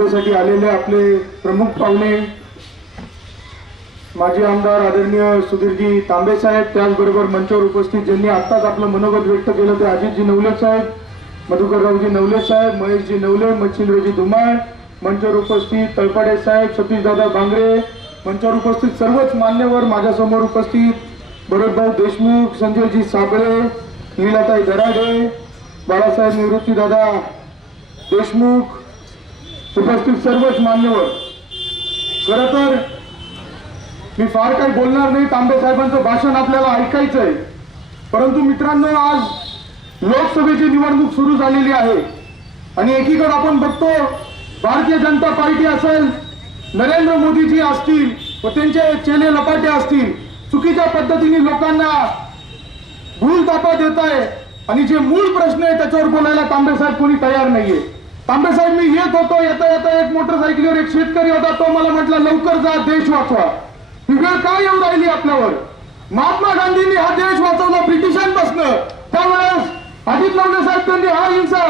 सभेसाठी आलेले आपले प्रमुख पाहुणे माजी आमदार आदरणीय सुधीरजी तांबे साहेब त्याचबरोबर मंचावर उपस्थित ज्यांनी आत्ताच आपलं मनोगत व्यक्त केलं ते अजितजी नवले साहेब मधुकररावजी नवले साहेब महेशजी नवले मच्छिंद्रजी धुमाळ मंचावर उपस्थित तळपाडे साहेब सतीशदादा भांगरे मंचावर उपस्थित सर्वच मान्यवर माझ्यासमोर उपस्थित भरतभाऊ देशमुख संजयजी साबळे लीलाताई दराडे बाळासाहेब निवृत्तीदादा देशमुख उपस्थित सर्वच मान्यवर. खर तर मी फार काही बोलणार नाही तांबे साहेबांचं भाषण आपल्याला ऐकायचं आहे परंतु मित्रांनो आज लोकसभेची निवडणूक सुरू झालेली आहे. आणि एकीकडे आपण बघतो भारतीय जनता पार्टी असेल नरेंद्र मोदीजी असतील व त्यांचे चेले लपाटे असतील चुकीच्या पद्धतीने लोकांना भूल तापा देत आहे आणि जे मूळ प्रश्न आहे त्याच्यावर बोलायला तांबे साहेब कोणी तयार नाहीये. तांबे साहेब मी येत होतो येता येता एक मोटरसायकलीवर एक शेतकरी होता तो मला म्हटला लवकर जा देश वाचवा. ही वेळ काय येऊन राहिली आपल्यावर? महात्मा गांधींनी हा देश वाचवला ब्रिटिशांपासनं. त्यावेळेस अजित नवले साहेब त्यांनी हा हिंसा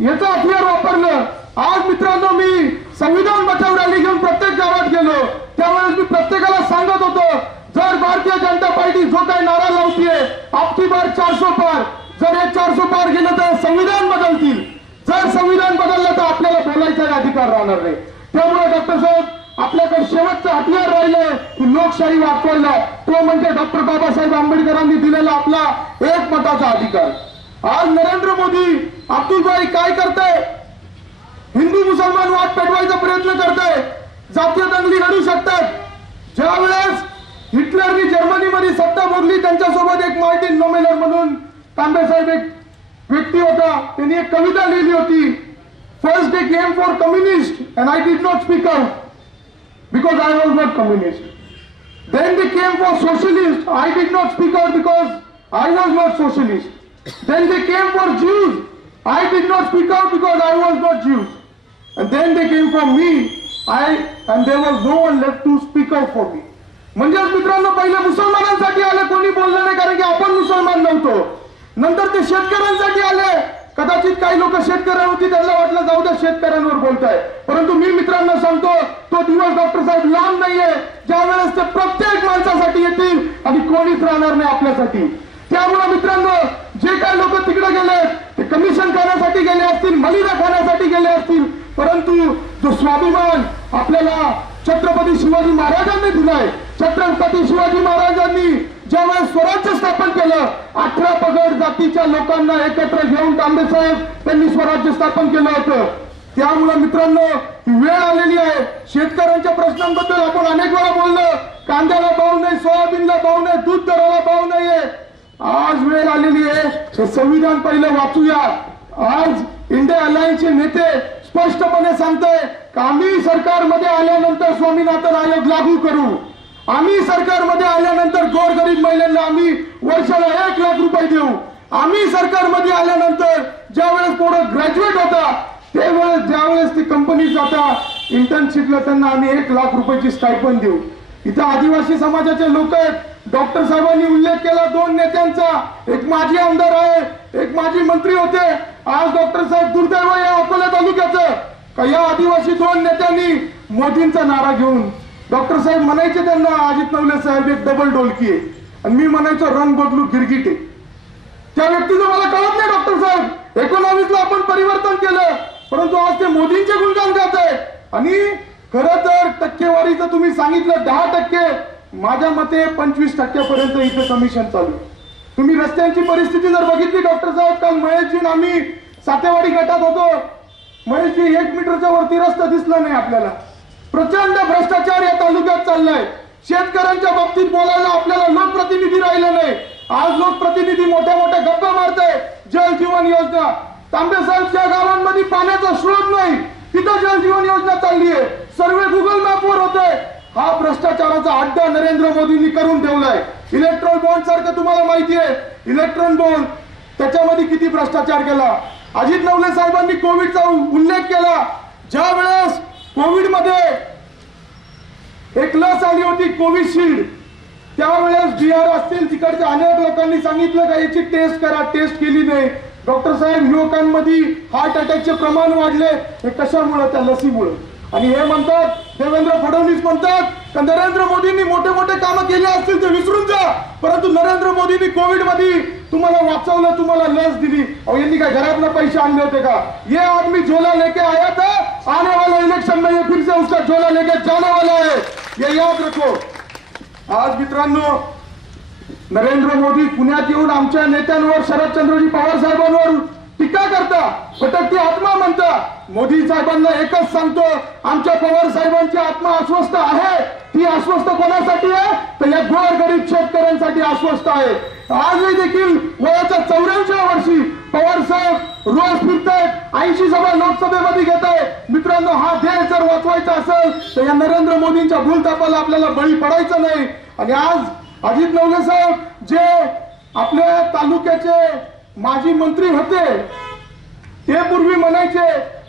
याचं हथियार वापरलं. आज मित्रांनो मी संविधान बचाव रॅली घेऊन प्रत्येक गावात गेलो. त्यावेळेस मी प्रत्येकाला सांगत होतो जर भारतीय जनता पार्टी जो काही नारा लावतीये आपकी बार चारशो पार. जर हे चारशो पार गेलं तर संविधान बदलतील जर संविधान बदललं तर आपल्याला बोलायचा होणार नाही. त्यामुळे डॉक्टर साहेब आपल्याकडे शेवटचं हथियार राहिलंय की लोकशाही वाचवायला तो म्हणजे डॉक्टर बाबासाहेब आंबेडकरांनी दिलेला आपला एक मताचा अधिकार. आज नरेंद्र मोदी अब्दुलभाई काय करताय? हिंदू मुसलमान वाद पेटवायचा प्रयत्न करताय. जातीय दंगली घडू शकतात. ज्यावेळेस हिटलरनी जर्मनीमध्ये सत्ता भोगली त्यांच्यासोबत एक मार्टिन नोमेलर म्हणून तांबे साहेब एक व्यक्ती होता. त्यांनी एक कविता लिहिली होती. First they came for communist and I did not speak out because I was not communist. Then they came for socialist. I did not speak out because I was not socialist. Then they came for Jews. I did not speak out because I was not Jews. And then they came for me. I and there was no one left to speak out for me. म्हणजेच मित्रांनो पहिले मुसलमानांसाठी आले कोणी बोललं नाही कारण की आपण मुसलमान नव्हतो नंतर ते शेतकऱ्यांसाठी आले कदाचित काही लोक शेतकऱ्यांवरती त्यांना वाटलं जाऊ द्या शेतकऱ्यांवर बोलताय. परंतु मी मित्रांना सांगतो तो दिवस डॉक्टर साहेब लांब नाहीये. ज्या वेळेस ते प्रत्येक माणसासाठी येतील आणि कोणीच राहणार नाही आपल्यासाठी. त्यामुळे मित्रांनो जे काही लोक तिकडे गेले ते कमिशन खाण्यासाठी गेले असतील मलिदा खाण्यासाठी गेले असतील परंतु जो स्वाभिमान आपल्याला छत्रपती शिवाजी महाराजांनी दिलाय छत्रपती शिवाजी महाराजांनी ज्यावेळेस स्वराज्य स्थापन केलं अठरा पगड जातीच्या लोकांना एकत्र घेऊन तांबे साहेब त्यांनी स्वराज्य स्थापन केलं होतं. त्यामुळे मित्रांनो वेळ आलेली आहे. शेतकऱ्यांच्या प्रश्नांबद्दल आपण अनेक वेळा बोललो. कांद्याला भाव नाही सोयाबीनला भाव नाही दूध दराला भाव नाहीये. आज वेळ आलेली आहे. हे संविधान पहिलं वाचूया. आज इंडिया अलायन्सचे नेते स्पष्टपणे सांगताय आम्ही सरकारमध्ये आल्यानंतर स्वामीनाथन आयोग लागू करू. आम्ही सरकारमध्ये आल्यानंतर गोरगरीब महिलांना आम्ही वर्षाला एक लाख रुपये देऊ. आम्ही सरकारमध्ये आल्यानंतर ज्या वेळेस पोरं ग्रॅज्युएट होता त्यावेळेस ज्यावेळेस ती कंपनी जाता इंटर्नशिपला त्यांना आम्ही एक लाख रुपयाची स्टायपन देऊ. इथं आदिवासी समाजाचे लोक आहेत. डॉक्टर साहेबांनी उल्लेख केला दोन नेत्यांचा. एक माजी आमदार आहे एक माजी मंत्री होते. आज डॉक्टर साहेब दुर्दैव या अकोला तालुक्याचं. का या आदिवासी दोन नेत्यांनी मोदींचा नारा घेऊन डॉक्टर साहेब म्हणायचे त्यांना अजित नवले साहेब एक डबल डोलकी आहे. आणि मी म्हणायचो रंग बदलू गिरगिटे त्या व्यक्तीचं मला कळत नाही डॉक्टर साहेब. एकोणावीस ला आपण परिवर्तन केलं परंतु आज ते मोदींचे गुणगान गात आहे. आणि खरं तर टक्केवारीचं तुम्ही सांगितलं दहा टक्के. माझ्या मते पंचवीस टक्क्यापर्यंत इथं कमिशन चालू आहे. तुम्ही रस्त्यांची परिस्थिती जर बघितली डॉक्टर साहेब काल महेशजी आम्ही सातेवाडी गटात होतो. महेशजी एक मीटरच्या वरती रस्ता दिसला नाही आपल्याला. प्रचंड भ्रष्टाचार या तालुक्यात चाललाय. शेतकऱ्यांच्या बाबतीत बोलायला आपल्याला लोकप्रतिनिधी राहिलं नाही. आज लोकप्रतिनिधी मोठ्या मोठ्या गप्पा मारताय. जल जीवन योजना. तांबे साहेबच्या गावांमध्ये पाण्याचा स्रोत नाही. तिथं जल जीवन योजना चालली आहे सर्वे गुगल मॅपवर होते हा भ्रष्टाचाराचा अड्डा नरेंद्र मोदींनी करून ठेवलाय. इलेक्ट्रॉन बॉन्ड सारखं तुम्हाला माहिती आहे. इलेक्ट्रॉन बॉन्ड त्याच्यामध्ये किती भ्रष्टाचार केला? अजित नवले साहेबांनी कोविडचा उल्लेख केला. ज्या वेळेस कोविडमध्ये एक लस आली होती कोविशिल्ड. त्यावेळेस बिहार असतील तिकडच्या अनेक लोकांनी सांगितलं का याची टेस्ट करा टेस्ट केली नाही. डॉक्टर साहेब युवकांमध्ये हार्ट अटॅकचे प्रमाण वाढले. हे कशामुळे? त्या लसीमुळे. आणि हे म्हणतात देवेंद्र फडणवीस म्हणतात का नरेंद्र मोदींनी मोठे मोठे कामं केले असतील ते विसरून जा. परंतु नरेंद्र मोदींनी कोविडमध्ये तुम्हाला वाचवलं तुम्हाला लस दिली. अहो यांनी काय घरातनं पैसे आणले होते का? ये आदमी झोला लेके आया था आने वाला इलेक्शन में ये फिर से उसका झोला लेके जाने वाला है ये याद रखो. आज मित्रांनो नरेंद्र मोदी पुण्यात येऊन आमच्या नेत्यांवर शरदचंद्रजी पवार साहेबांवर टीका करता भटकती आत्मा म्हणता. मोदी साहेबांना एकच सांगतो आमच्या पवार साहेबांची आत्मा अस्वस्थ आहे. ती अस्वस्थ कोणासाठी आहे? तर या गोर गरीब शेतकऱ्यांसाठी अस्वस्थ आहे. आजही देखील वयाच्या चौऱ्याऐंशी वर्षी पवार साहेब रोज फिरतायत. ऐंशी सभा लोकसभेमध्ये घेत आहेत मित्रांनो हा देश जर वाचवायचा असेल तर या नरेंद्र मोदींच्या भूलथापाला आपल्याला बळी पडायचं नाही. आणि आज अजित नवले साहेब जे आपल्या तालुक्याचे माजी मंत्री होते ते पूर्वी म्हणायचे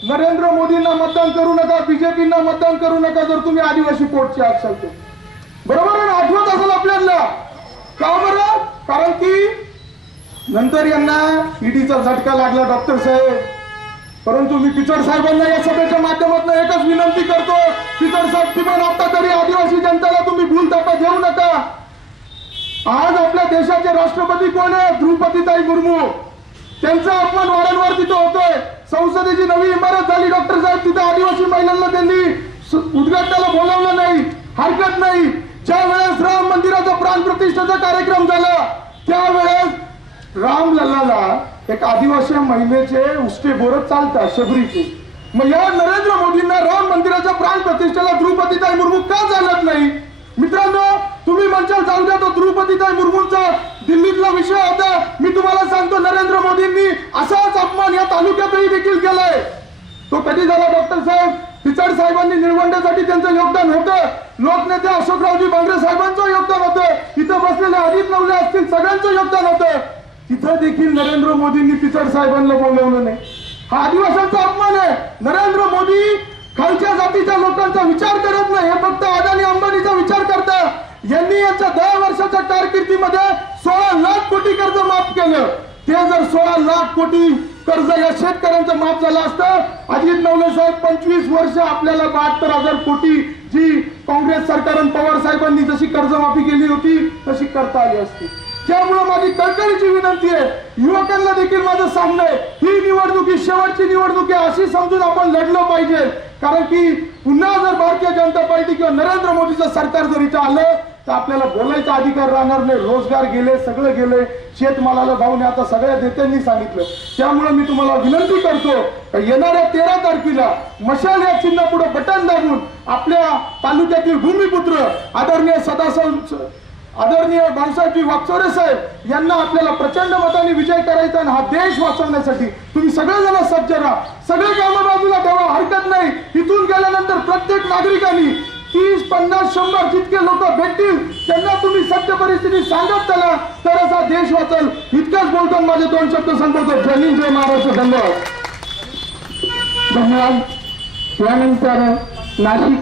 नरेंद्र मोदींना मतदान करू नका बीजेपीना मतदान करू नका जर तुम्ही आदिवासी पोटचे असाल तर. बरोबर आठवत असेल आपल्याला? का हो बरं? कारण की नंतर यांना ईडीचा झटका लागला डॉक्टर साहेब. परंतु मी पिचड साहेबांना या सभेच्या माध्यमातून एकच विनंती करतो. पिचड साहेब किमान आता तरी आदिवासी जनतेला तुम्ही भूल तपा देऊ नका. आज आपल्या देशाचे राष्ट्रपती कोण आहे द्रौपदीताई मुर्मू. त्यांचा अपमान वारंवार तिथं होतोय. संसदेची नवी इमारत झाली डॉक्टर साहेब. तिथे आदिवासी महिलांना त्यांनी उद्घाटनाला बोलावलं नाही हरकत नाही. ज्या वेळेस राम मंदिराचा प्राण प्रतिष्ठेचा कार्यक्रम झाला त्यावेळेस राम लल्लाला एक आदिवासी महिलेचे उष्टे बोरत चालतात शबरीचे. मग या नरेंद्र मोदींना राम मंदिराच्या प्राण प्रतिष्ठेला द्रौपदीताई मुर्मू का चालत नाही? मित्रांनो तुम्ही म्हणशाल जाऊ द्या तो द्रौपदीताई मुर्मूंचा दिल्लीतला विषय होता. मी तुम्हाला सांगतो नरेंद्र मोदींनी असाच अपमान या तालुक्यातही देखील केलाय. तो कधी झाला डॉक्टर साहेब? पिचड साहेबांनी निळवंड्यासाठी त्यांचं योगदान होतं. लोकनेते अशोकरावजी बांगरे साहेबांचं योगदान होतं. इथं बसलेले अजित नवले असतील सगळ्यांचं योगदान होतं. तिथं देखील नरेंद्र मोदींनी पिचड साहेबांना बोलवलं नाही. हा आदिवासांचा अपमान आहे. नरेंद्र मोदी खालच्या जातीच्या लोकांचा विचार करत नाही. हे फक्त अदानी अंबानीचा विचार करता यांनी यांच्या दहा वर्षाच्या कारकिर्दीमध्ये सोळा लाख कोटी कर्ज माफ केलं. ते जर सोळा लाख कोटी कर्ज या शेतकऱ्यांचं माफ झालं असतं. अजित नवले साहेब पंचवीस वर्ष आपल्याला बहात्तर हजार कोटी जी काँग्रेस सरकार आणि पवार साहेबांनी जशी कर्जमाफी केली होती तशी करता आली असती. त्यामुळे माझी कळकळीची विनंती आहे युवकांना देखील माझं सांगणं आहे ही निवडणूक ही शेवटची निवडणूक आहे अशी समजून आपण लढलं पाहिजे. कारण की पुन्हा जर भारतीय जनता पार्टी किंवा नरेंद्र मोदीचं सरकार जर इथं आलं तर आपल्याला बोलायचा अधिकार राहणार नाही. रोजगार गेले सगळं गेले. शेतमालाला भाव नाही. आता सगळ्या नेत्यांनी सांगितलं. त्यामुळे मी तुम्हाला विनंती करतो येणाऱ्या तेरा तारखेला मशाल या चिन्ह पुढे बटन दाबून आपल्या तालुक्यातील भूमिपुत्र आदरणीय सदासव आदरणीय भाऊसाहेबजी वाकचोरे साहेब यांना आपल्याला प्रचंड मताने विजय करायचा आणि हा देश वाचवण्यासाठी तुम्ही सगळेजण सज्ज राहा. सगळे कामं बाजूला ठेवा. हरकत नाही. इथून गेल्यानंतर प्रत्येक नागरिकांनी तीस पन्नास शंभर जितके लोक भेटतील त्यांना तुम्ही सत्य परिस्थिती सांगत त्याला तरच हा देश वाचल. इतकंच बोलतो माझे दोन शब्द संपवतो. जय हिंद जय महाराष्ट्र धन्यवाद. धन्यवाद. यानंतर नाशिक